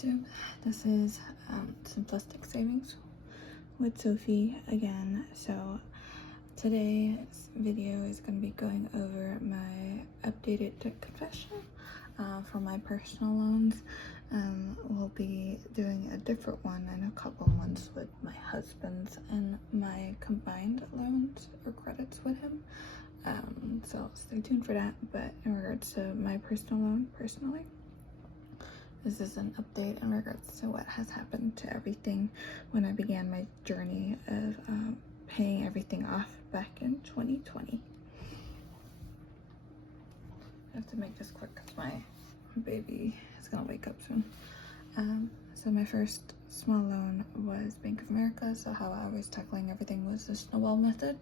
YouTube. This is Simplistic Savings with Sophie again. So today's video is going to be going over my updated debt confession for my personal loans. We'll be doing a different one and a couple ones with my husband's and my combined loans or credits with him. So stay tuned for that. But in regards to my personal loan, personally, this is an update in regards to what has happened to everything when I began my journey of paying everything off back in 2020. I have to make this quick because my baby is gonna wake up soon. So my first small loan was Bank of America. So how I was tackling everything was the snowball method.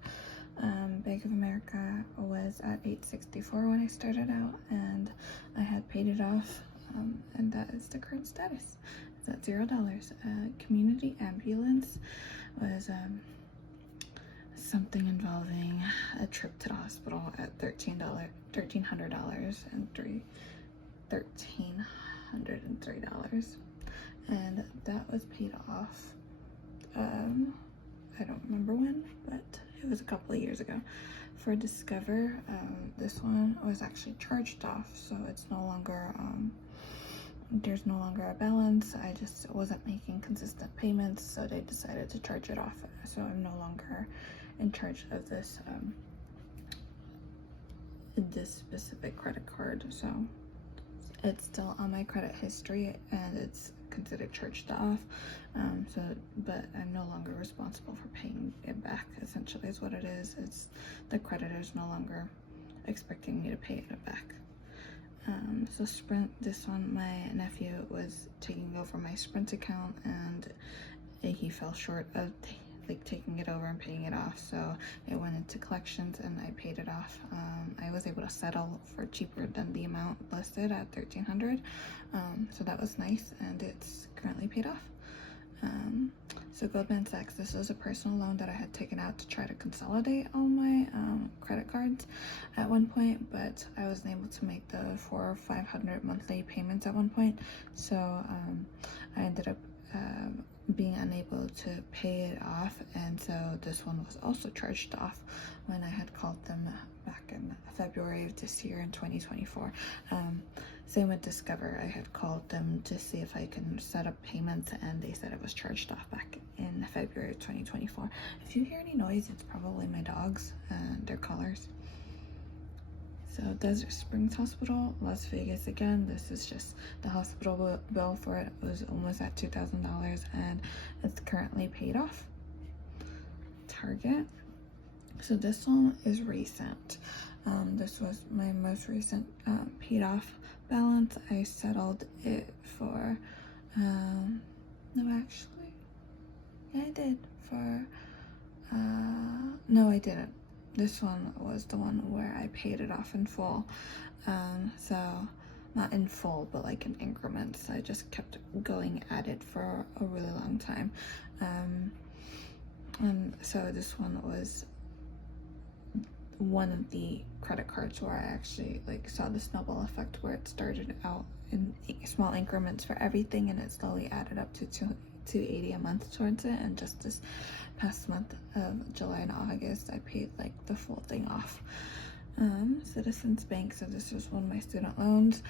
Bank of America was at $864 when I started out, and I had paid it off. And that is the current status. It's at $0. Community ambulance was something involving a trip to the hospital at $1,300 and $1,303, and that was paid off. I don't remember when, but it was a couple of years ago. For Discover, this one was actually charged off, so it's no longer there's no longer a balance. I just wasn't making consistent payments, so they decided to charge it off. So I'm no longer in charge of this this specific credit card. So it's still on my credit history and it's considered charged off. But I'm no longer responsible for paying it back, essentially is what it is. It's the creditor's no longer expecting me to pay it back. So Sprint, this one, my nephew was taking over my Sprint account and he fell short of taking it over and paying it off. So it went into collections and I paid it off. I was able to settle for cheaper than the amount listed at $1,300. So that was nice, and it's currently paid off. So Goldman Sachs, this was a personal loan that I had taken out to try to consolidate all my credit cards at one point, but I wasn't able to make the $400 or $500 monthly payments at one point. So I ended up being unable to pay it off, and so this one was also charged off when I had called them back in February of this year in 2024. Same with Discover. I had called them to see if I can set up payments, and they said it was charged off back in February of 2024. If you hear any noise, it's probably my dogs and their collars. So Desert Springs Hospital, Las Vegas again. This is just the hospital bill for it was almost at $2,000, and it's currently paid off. Target. So this one is recent. This was my most recent paid off balance. I settled it for no, actually, yeah, I did for no, I didn't. This one was the one where I paid it off in full. So not in full, but like in increments. I just kept going at it for a really long time. And so this one was one of the credit cards where I actually saw the snowball effect, where it started out in small increments for everything, and it slowly added up to $280 a month towards it. And just this past month of July and August, I paid the full thing off. Citizens Bank, so this was one of my student loans,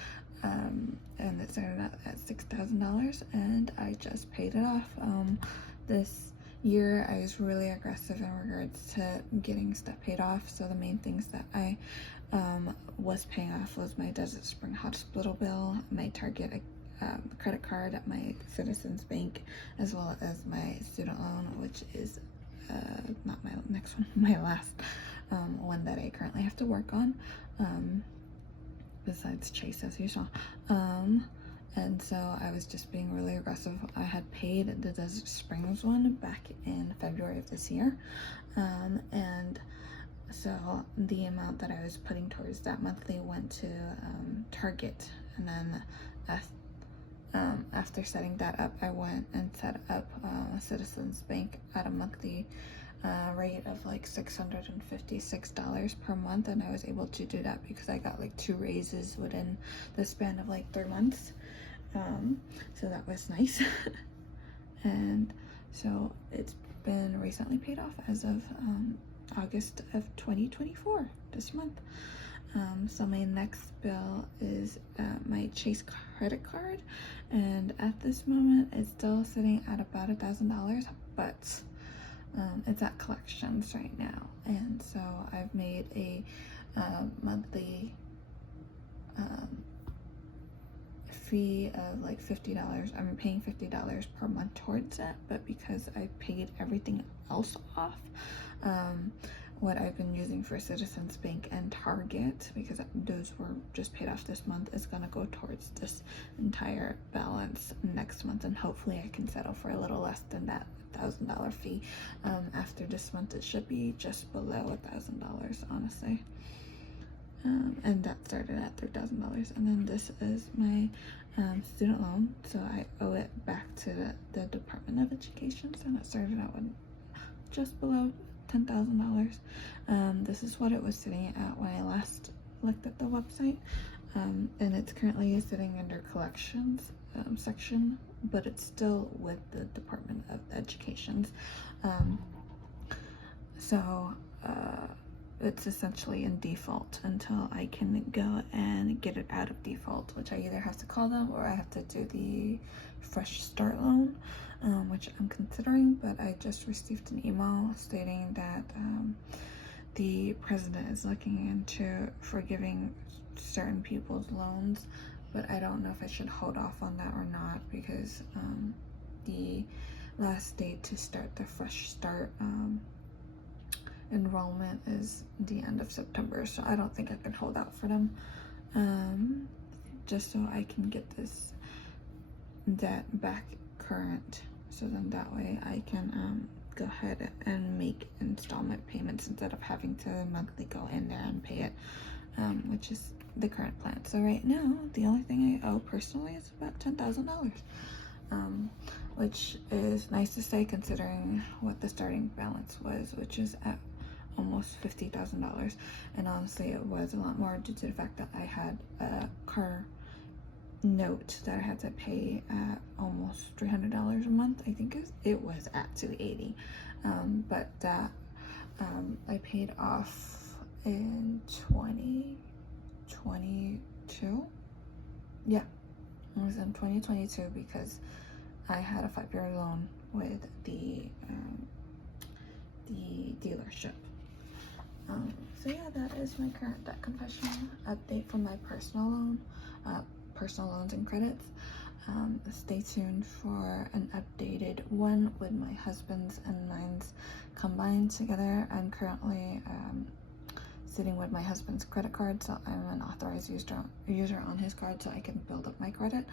and it started out at $6,000, and I just paid it off. This year I was really aggressive in regards to getting stuff paid off. So the main things that I was paying off was my Desert Spring Hospital bill, my Target credit card at my Citizens Bank, as well as my student loan, which is not my next one, my last one that I currently have to work on, besides Chase, as you saw. And so I was just being really aggressive. I had paid the Desert Springs one back in February of this year, and so the amount that I was putting towards that monthly went to Target. And then after setting that up, I went and set up Citizens Bank at a monthly rate of $656 per month, and I was able to do that because I got 2 raises within the span of 3 months. So that was nice. And so it's been recently paid off as of August of 2024, this month. So my next bill is my Chase credit card, and at this moment it's still sitting at about $1,000, but it's at collections right now, and so I've made a monthly fee of like $50. I'm paying $50 per month towards it, but because I paid everything else off, what I've been using for Citizens Bank and Target, because those were just paid off this month, is gonna go towards this entire balance next month, and hopefully I can settle for a little less than that $1,000 fee. After this month it should be just below $1,000, honestly. And that started at $3,000. And then this is my student loan, so I owe it back to the Department of Education, so that started out with just below $10,000. This is what it was sitting at when I last looked at the website, and it's currently sitting under collections section, but it's still with the Department of Education's. It's essentially in default until I can go and get it out of default, which I either have to call them or I have to do the fresh start loan, which I'm considering. But I just received an email stating that the president is looking into forgiving certain people's loans, but I don't know if I should hold off on that or not, because the last date to start the fresh start enrollment is the end of September, so I don't think I can hold out for them, just so I can get this debt back current, so then that way I can go ahead and make installment payments instead of having to monthly go in there and pay it, which is the current plan. So right now the only thing I owe personally is about $10,000, which is nice to say considering what the starting balance was, which is at almost $50,000. And honestly, it was a lot more due to the fact that I had a car note that I had to pay at almost $300 a month. I think it was at $280, but that I paid off in 2022. Yeah, it was in 2022 because I had a 5-year loan with the dealership. So yeah, that is my current debt confession update for my personal loans and credits. Stay tuned for an updated one with my husband's and mine's combined together. I'm currently sitting with my husband's credit card, so I'm an authorized user on his card, so I can build up my credit.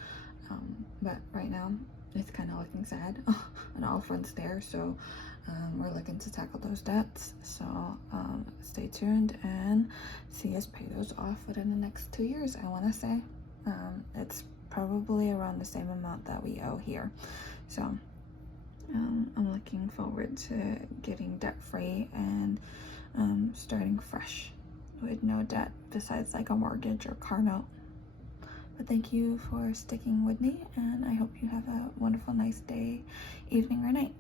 But right now it's kind of looking sad on all fronts there, so we're looking to tackle those debts. So stay tuned and see us pay those off within the next 2 years. I want to say it's probably around the same amount that we owe here, so I'm looking forward to getting debt free and starting fresh with no debt besides like a mortgage or car note. But thank you for sticking with me, and I hope you have a wonderful, nice day, evening, or night.